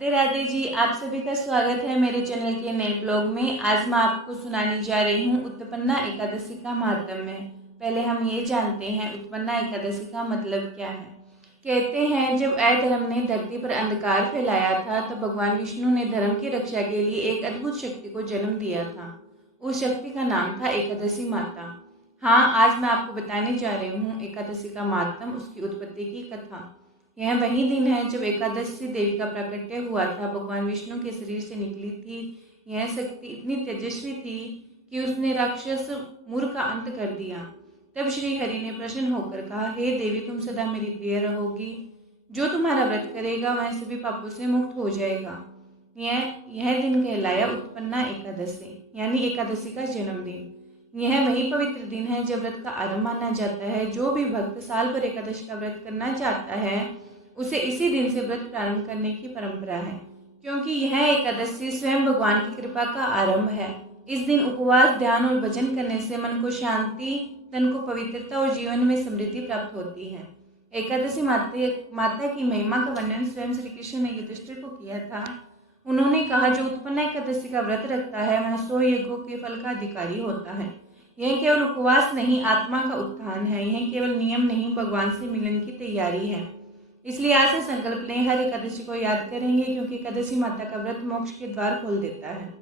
राधे राधे जी। आप सभी का स्वागत है मेरे चैनल के नए ब्लॉग में। आज मैं आपको सुनाने जा रही हूँ उत्पन्ना एकादशी का महात्म्य। पहले हम ये जानते हैं उत्पन्ना एकादशी का मतलब क्या है। कहते हैं जब अधर्म ने धरती पर अंधकार फैलाया था तो भगवान विष्णु ने धर्म की रक्षा के लिए एक अद्भुत शक्ति को जन्म दिया था। उस शक्ति का नाम था एकादशी माता। हाँ, आज मैं आपको बताने जा रही हूँ एकादशी का महात्म्य, उसकी उत्पत्ति की कथा। यह वही दिन है जब एकादशी देवी का प्राकट्य हुआ था। भगवान विष्णु के शरीर से निकली थी यह शक्ति इतनी तेजस्वी थी कि उसने राक्षस मुर का अंत कर दिया। तब श्री हरि ने प्रसन्न होकर कहा, हे देवी, तुम सदा मेरी प्रिय रहोगी। जो तुम्हारा व्रत करेगा वह सभी पापों से मुक्त हो जाएगा। यह दिन कहलाया उत्पन्ना एकादशी, यानी एकादशी का जन्मदिन। यह वही पवित्र दिन है जब व्रत का आरंभ माना जाता है। जो भी भक्त साल भर एकादशी का व्रत करना चाहता है उसे इसी दिन से व्रत प्रारंभ करने की परंपरा है, क्योंकि यह एकादशी स्वयं भगवान की कृपा का आरंभ है। इस दिन उपवास, ध्यान और भजन करने से मन को शांति, तन को पवित्रता और जीवन में समृद्धि प्राप्त होती है। एकादशी माता की महिमा का वर्णन स्वयं श्री कृष्ण ने युधिष्ठिर को किया था। उन्होंने कहा, जो उत्पन्ना एकादशी का व्रत रखता है वह 100 यज्ञों के फल का अधिकारी होता है। यह केवल उपवास नहीं, आत्मा का उत्थान है। यह केवल नियम नहीं, भगवान से मिलन की तैयारी है। इसलिए आज से संकल्प लें, हर एकादशी को याद करेंगे, क्योंकि एकादशी माता का व्रत मोक्ष के द्वार खोल देता है।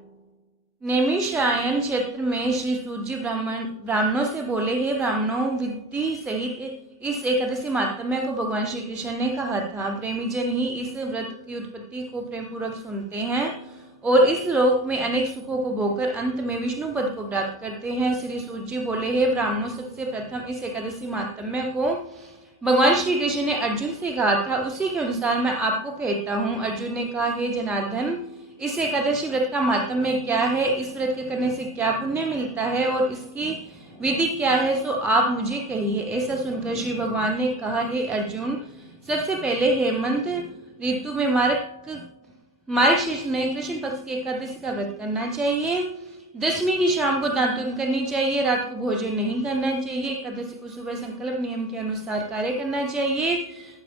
नैमिषारण्य क्षेत्र में श्री सूत जी ब्राह्मणों से बोले, हे ब्राह्मणों, विधि सहित इस एकादशी महात्म्य को भगवान श्री कृष्ण ने कहा था। प्रेमी जन ही इस व्रत की उत्पत्ति को प्रेम पूर्वक सुनते हैं और इस लोक में अनेक सुखों को भोगकर अंत में विष्णु पद को प्राप्त करते हैं। श्री सूत जी बोले, हे ब्राह्मणों, सबसे प्रथम इस एकादशी महात्म्य को भगवान श्री कृष्ण ने अर्जुन से कहा था, उसी के अनुसार मैं आपको कहता हूँ। अर्जुन ने कहा, हे जनार्दन, इस एकादशी व्रत का महात्म्य क्या है, इस व्रत के करने से क्या पुण्य मिलता है और इसकी विधि क्या है, सो आप मुझे कहिए। ऐसा सुनकर श्री भगवान ने कहा, हे अर्जुन, सबसे पहले हेमंत ऋतु में मार्गशीर्ष में कृष्ण पक्ष की एकादशी का व्रत करना चाहिए। दशमी की शाम को दातुन करनी चाहिए। रात को भोजन नहीं करना चाहिए। एकादशी को सुबह संकल्प नियम के अनुसार कार्य करना चाहिए।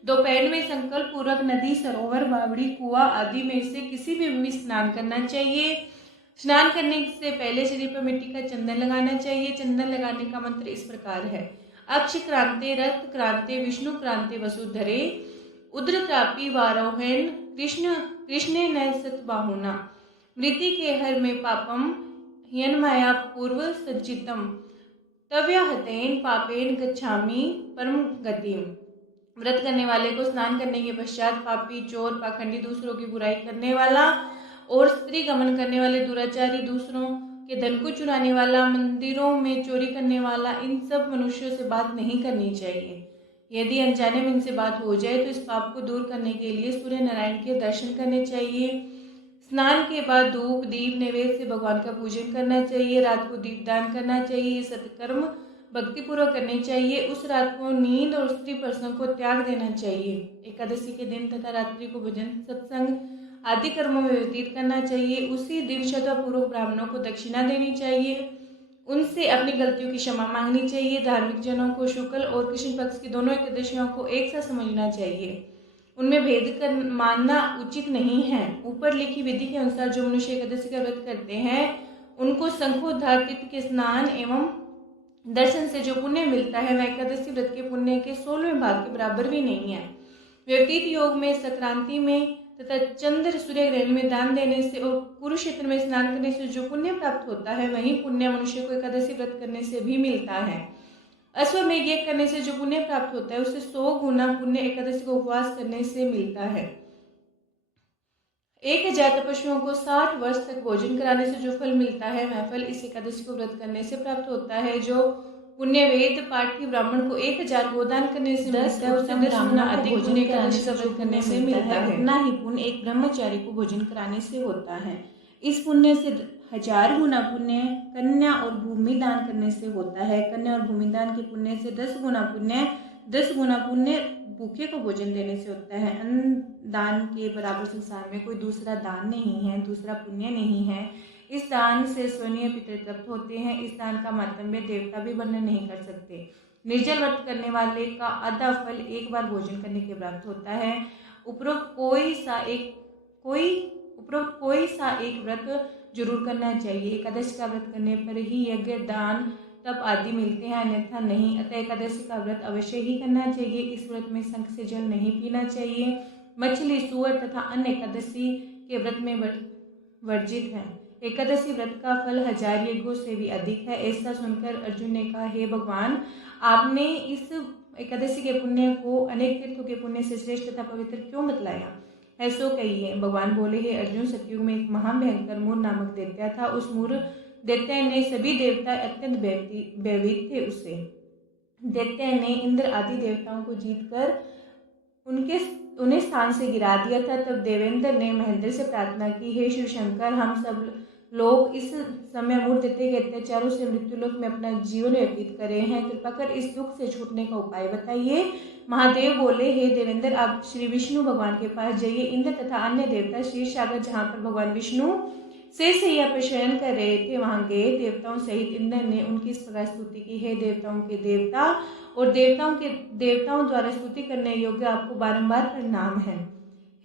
दोपहर में संकल्प पूर्वक नदी, सरोवर, बावड़ी, कुआं आदि में से किसी भी स्नान करना चाहिए। स्नान करने से पहले शरीर पर मिट्टी का चंदन लगाना चाहिए। चंदन लगाने का मंत्र इस प्रकार है, अक्ष क्रांते, रक्त क्रांते, विष्णु क्रांते, वसुधरे, उद्रतापी वारोहण, कृष्ण न सतबाहुना, मृति के हर में पापम ह्यन्मया पूर्व सज्जितम, तव्याहतेन पापेन गच्छामि परम गतिम। व्रत करने वाले को स्नान करने के पश्चात पापी, चोर, पाखंडी, दूसरों की बुराई करने वाला और स्त्री गमन करने वाले, दुराचारी, दूसरों के धन को चुराने वाला, मंदिरों में चोरी करने वाला, इन सब मनुष्यों से बात नहीं करनी चाहिए। यदि अनजाने में इनसे बात हो जाए तो इस पाप को दूर करने के लिए सूर्य नारायण के दर्शन करने चाहिए। स्नान के बाद धूप, दीप, नैवेद्य से भगवान का पूजन करना चाहिए। रात को दीपदान करना चाहिए। ये सत्कर्म भक्तिपूर्वक करने चाहिए। उस रात को नींद और स्त्री प्रसंग को त्याग देना चाहिए। एकादशी के दिन तथा रात्रि को भजन, सत्संग आदि कर्मों में व्यतीत करना चाहिए। उसी दिन श्रद्धापूर्वक ब्राह्मणों को दक्षिणा देनी चाहिए। उनसे अपनी गलतियों की क्षमा मांगनी चाहिए। धार्मिक जनों को शुक्ल और कृष्ण पक्ष की दोनों एकादशियों को एक साथ समझना चाहिए। उनमें भेद कर मानना उचित नहीं है। ऊपर लिखी विधि के अनुसार जो मनुष्य एकादशी का व्रत करते हैं उनको शंखोद्धार, तीर्थ के स्नान एवं दर्शन से जो पुण्य मिलता है वह एकादशी व्रत के पुण्य के 16वें भाग के बराबर भी नहीं है। व्यतीत योग में, संक्रांति में तथा चंद्र सूर्य ग्रहण में दान देने से और कुरुक्षेत्र में स्नान करने से जो पुण्य प्राप्त होता है वही पुण्य मनुष्य को एकादशी व्रत करने से भी मिलता है। अश्वमेध यज्ञ करने से जो पुण्य प्राप्त होता है उससे 100 गुना पुण्य एकादशी को उपवास करने से मिलता है। 1000 तपस्वियों को 60 वर्ष तक भोजन कराने से जो फल मिलता है वह फल इस एकादशी को व्रत करने से प्राप्त होता है। जो पुण्य वेद पाठी ब्राह्मण को 1000 गोदान करने से मिलता है उसे 10 गुना अधिक पुण्य एकादशी का व्रत करने से मिलता है। उतना ही पुण्य एक ब्रह्मचारी को भोजन कराने से होता है। इस पुण्य से 1000 गुना पुण्य कन्या और भूमि दान करने से होता है। कन्या और भूमि दान के पुण्य से 10 गुना पुण्य भूखे को भोजन देने से होता है। अन्न दान के बराबर संसार में कोई दूसरा दान नहीं है, दूसरा पुण्य नहीं है। इस दान से स्वनीय पितर तृप्त होते हैं। इस दान का महात्म्य देवता भी वर्णन नहीं कर सकते। निर्जल व्रत करने वाले का आधा फल एक बार भोजन करने के प्राप्त होता है। उपरोक्त कोई सा एक उपरोक्त कोई सा एक व्रत जरूर करना चाहिए। एकादशी का व्रत करने पर ही यज्ञ, दान, तप आदि मिलते हैं, अन्यथा नहीं। अतः एकादशी का व्रत अवश्य ही करना चाहिए। इस व्रत में शंख से जल नहीं पीना चाहिए। मछली, सूअर तथा अन्य एकादशी के व्रत में वर्जित है। एकादशी व्रत का फल 1000 यज्ञों से भी अधिक है। ऐसा सुनकर अर्जुन ने कहा, हे भगवान, आपने इस एकादशी के पुण्य को अनेक तीर्थों के पुण्य से श्रेष्ठ तथा पवित्र क्यों बतलाया है, सो कहिए। भगवान बोले, हे अर्जुन, सतयुग में एक महाभयंकर मूर नामक दैत्य था। उस मूर दैत्य ने सभी देवता अत्यंत भयभीत थे। उससे दैत्य ने इंद्र आदि देवताओं को जीतकर उन्हें स्थान से गिरा दिया था। तब देवेंद्र ने महेंद्र से प्रार्थना की, हे शिव शंकर, हम सब लोग इस समय मूर दैत्य के अत्याचारों से मृत्युलोक में अपना जीवन व्यतीत करे हैं। कृपा कर इस दुख से छूटने का उपाय बताइए। महादेव बोले, हे देवेंद्र, आप श्री विष्णु भगवान के पास जाइए। इंद्र तथा अन्य देवता क्षीर सागर, जहाँ पर भगवान विष्णु शेषशैया पर शयन कर रहे थे, वहां गए। देवताओं सहित इंद्र ने उनकी इस प्रकार स्तुति की, हे देवताओं के देवता और देवताओं द्वारा स्तुति करने योग्य आपको बारंबार प्रणाम है।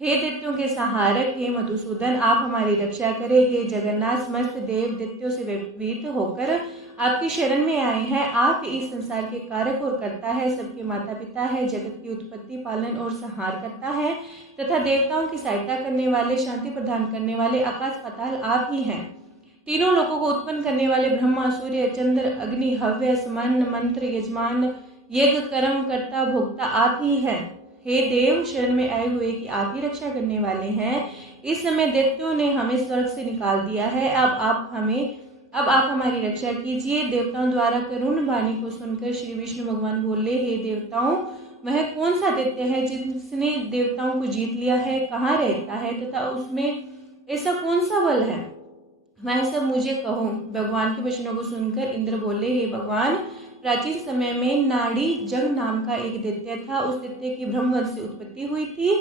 हे दैत्यों के संहारक, हे मधुसूदन, आप हमारी रक्षा करें। हे जगन्नाथ, समस्त देव दैत्यों से भयभीत होकर आपकी शरण में आए हैं। आप इस संसार के कारक और करता है, सबके माता पिता है, जगत की उत्पत्ति, पालन और संहार करता है तथा देवताओं की सहायता करने वाले, शांति प्रदान करने वाले, आकाश पाताल आप ही हैं। तीनों लोगों को उत्पन्न करने वाले ब्रह्मा, सूर्य, चंद्र, अग्नि, हव्य, समान, मंत्र, यजमान, यज्ञ, कर्म, कर्ता, भोक्ता आप ही हैं। हे देव, शरण में आए हुए कि आप ही रक्षा करने वाले हैं। इस समय दैत्यों ने हमें स्वर्ग से निकाल दिया है। अब आप हमारी रक्षा कीजिए। देवताओं द्वारा करुण वाणी को सुनकर श्री विष्णु भगवान बोले, हे देवताओं, वह कौन सा दैत्य है जिसने देवताओं को जीत लिया है, कहाँ रहता है तथा उसमें ऐसा कौन सा बल है, वह सब मुझे कहो। भगवान के वचनों को सुनकर इंद्र बोले, हे भगवान, प्राचीन समय में नाड़ी जग नाम का एक दैत्य था। उस दैत्य की ब्रह्मवंश से उत्पत्ति हुई थी।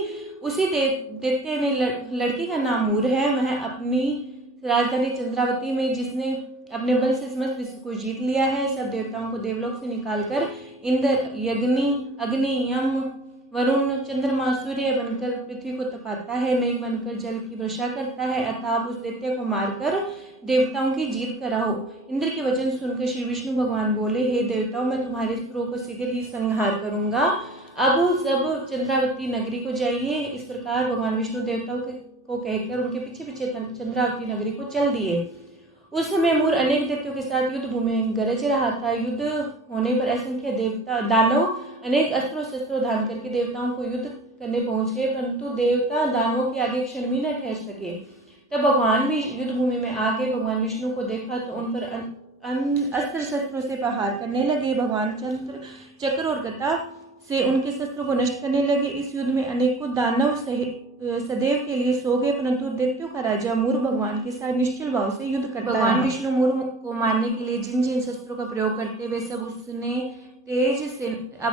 उसी दैत्य ने लड़की का नाम मूर है। वह अपनी राजधानी चंद्रावती में, जिसने अपने बल से समस्त विश्व को जीत लिया है, सब देवताओं को देवलोक से निकालकर इंद्र, अग्नि, यम, वरुण, चंद्रमा, सूर्य बनकर पृथ्वी को तपाता है, मेघ बनकर जल की वर्षा करता है। अतः आप उस दैत्य को मारकर देवताओं की जीत कराओ। इंद्र के वचन सुनकर श्री विष्णु भगवान बोले, हे देवताओं, मैं तुम्हारे अस्त्रों को शीघ्र ही संहार करूंगा। अब सब चंद्रावती नगरी को जाइए। इस प्रकार भगवान विष्णु देवताओं को कहकर उनके पीछे पीछे चंद्रावती नगरी को चल दिए। उस समय मूर अनेक दैत्यों के साथ युद्ध भूमि में गरज रहा था। युद्ध होने पर असंख्य देवता दानव अनेक अस्त्रों शस्त्रों धारण करके देवताओं को युद्ध करने पहुंच गए, परंतु देवता दानवों के आगे क्षण भी न ठहर सके। तब भगवान भी युद्ध भूमि में आ गए। भगवान विष्णु को देखा तो उन पर अस्त्र शस्त्रों से प्रहार करने लगे। भगवान चक्र और गदा से उनके शस्त्रों को नष्ट करने लगे। इस युद्ध में अनेकों दानव सदैव के लिए सो गए, परंतु दैत्यों का राजा मूर भगवान के साथ निश्चल भाव से युद्ध करता रहा। भगवान विष्णु मूर को मारने के लिए जिन जिन शस्त्रों का प्रयोग करते वे सब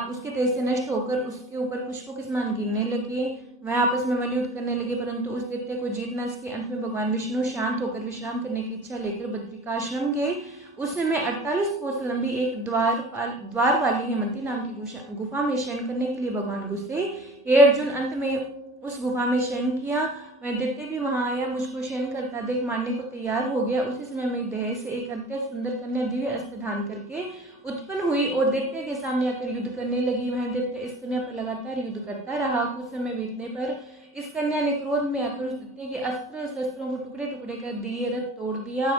उसके तेज से नष्ट होकर उसके ऊपर पुष्पों के समान गिरने लगे। वह आपस में मल्लयुद्ध करने लगे, परंतु उस दैत्य को जीत न सके। अंत में भगवान विष्णु शांत होकर विश्राम करने की इच्छा लेकर बद्रिकाश्रम गए। उस समय 48 कोस लंबी एक द्वार वाली हेमंती नाम की गुफा में शयन करने के लिए भगवान घुसे। हे अर्जुन, अंत में उस गुफा में शयन किया। मैं दैत्य भी वहां आया, मुझको शयन करता देख मारने को तैयार हो गया। उसी समय मेरे देह से एक अत्यंत सुंदर कन्या दिव्य अस्त्र धारण करके उत्पन्न हुई और दैत्य के सामने आकर युद्ध करने लगी। वह दैत्य इस कन्या पर लगातार युद्ध करता रहा। कुछ समय बीतने पर इस कन्या ने क्रोध में आकर उस दैत्य के अस्त्र शस्त्रों को टुकड़े टुकड़े कर दिए, रथ तोड़ दिया।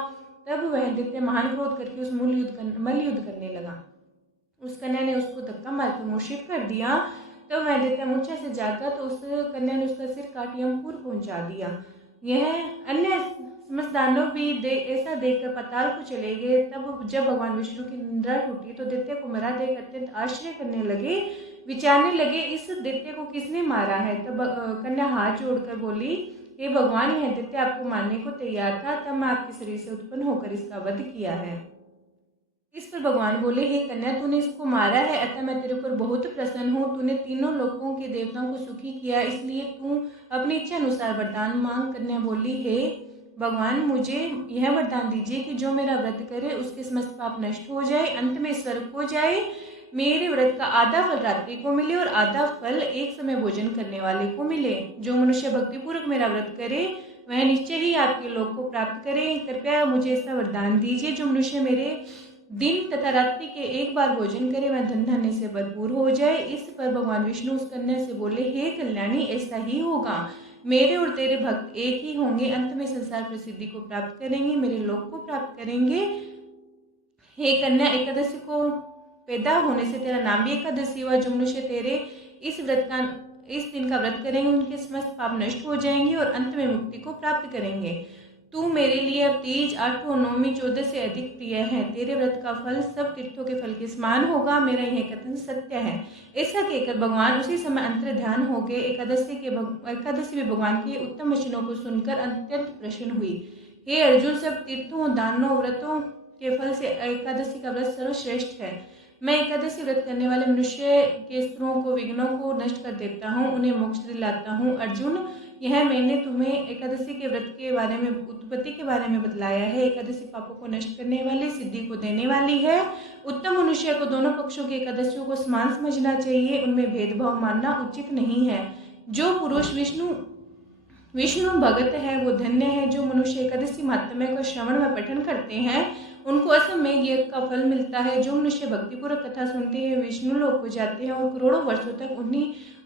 तब वह दैत्य महान क्रोध करके उस मल्लयुद्ध करने लगा। उस कन्या ने उसको धक्का मारकर मूर्छित कर दिया। तब वह दैत्य मूर्छा से जागा तो उस कन्या ने उसका सिर काट यमपुर पहुंचा दिया। यह अन्य समस्त दानव भी ऐसा देखकर पाताल को चले गए। तब जब भगवान विष्णु की निद्रा टूटी तो दैत्य को मरा देख अत्यंत आश्चर्य करने लगे, विचारने लगे, इस दैत्य को किसने मारा है। तब कन्या हाथ जोड़कर बोली, हे भगवान, यह दैत्य आपको मारने को तैयार था, तब मैं आपके शरीर से उत्पन्न होकर इसका वध किया है। इस पर भगवान बोले, हे कन्या, तूने इसको मारा है, अतः मैं तेरे ऊपर बहुत प्रसन्न हूँ। तूने तीनों लोकों के देवताओं को सुखी किया, इसलिए तू अपनी इच्छा अनुसार वरदान मांग। कन्या बोली, हे भगवान, मुझे यह वरदान दीजिए कि जो मेरा व्रत करे उसके समस्त पाप नष्ट हो जाए, अंत में स्वर्ग हो जाए। मेरे व्रत का आधा फल रात्रि को मिले और आधा फल एक समय भोजन करने वाले को मिले। जो मनुष्य भक्तिपूर्वक मेरा व्रत करे वह निश्चय ही आपके लोक को प्राप्त करे। कृपया मुझे ऐसा वरदान दीजिए, जो मनुष्य मेरे दिन तथा रात्रि के एक बार भोजन करे वह धन धान्य से भरपूर हो जाए। इस पर भगवान विष्णु उस कन्या से बोले, हे कल्याणी, ऐसा ही होगा। मेरे और तेरे भक्त एक ही होंगे, अंत में संसार प्रसिद्धि को प्राप्त करेंगे, मेरे लोक को प्राप्त करेंगे। हे कन्या, एकादशी को पैदा होने से तेरा नाम भी एकादशी हुआ। जो मनुष्य तेरे इस दिन का व्रत करेंगे उनके समस्त पाप नष्ट हो जाएंगे और अंत में मुक्ति को प्राप्त करेंगे। तू मेरे लिए अब तीज, 8 और 9 14 से अधिक प्रिय है। तेरे व्रत का फल सब तीर्थों के फल के समान होगा, मेरा यह कथन सत्य है। ऐसा कहकर भगवान उसी समय अंतर ध्यान हो गए। एकादशी में भगवान के उत्तम वचनों को सुनकर अत्यंत प्रसन्न हुई। हे अर्जुन, सब तीर्थों, दानों, व्रतों के फल से एकादशी का व्रत सर्वश्रेष्ठ है। मैं एकादशी व्रत करने वाले मनुष्य के शत्रुओं को, विघ्नों को नष्ट कर देता हूँ, उन्हें मोक्ष दिलाता हूँ। अर्जुन, यह मैंने तुम्हें एकादशी के व्रत के बारे में, उत्पत्ति के बारे में बतलाया है। एकादशी पापों को नष्ट करने वाली, सिद्धि को देने वाली है। उत्तम मनुष्य को दोनों पक्षों की एकादशियों को समान समझना चाहिए, उनमें भेदभाव मानना उचित नहीं है। जो पुरुष विष्णु भगत है वो धन्य है। जो मनुष्य एकादशी महात्म्य का श्रवण व पठन करते हैं उनको असमेघ यज्ञ का फल मिलता है। जो मनुष्य भक्तिपूर्वक कथा सुनते हैं विष्णु लोक को जाते हैं और करोड़ों वर्षों तक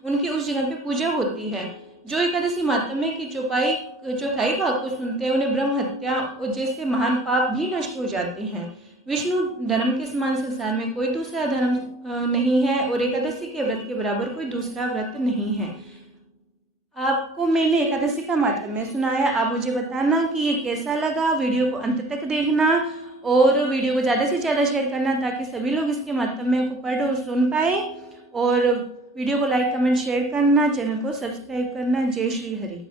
उनकी उस जगह पे पूजा होती है। जो एकादशी महात्म्य की चौथाई भाग को सुनते हैं उन्हें ब्रह्म हत्या और जैसे महान पाप भी नष्ट हो जाते हैं। विष्णु धर्म के समान संसार में कोई दूसरा धर्म नहीं है और एकादशी के व्रत के बराबर कोई दूसरा व्रत नहीं है। आपको मैंने एकादशी का महात्म्य सुनाया। आप मुझे बताना कि ये कैसा लगा। वीडियो को अंत तक देखना और वीडियो को ज़्यादा से ज़्यादा शेयर करना ताकि सभी लोग इसके महात्म्य को पढ़ और सुन पाए। और वीडियो को लाइक, कमेंट, शेयर करना, चैनल को सब्सक्राइब करना। जय श्री हरि।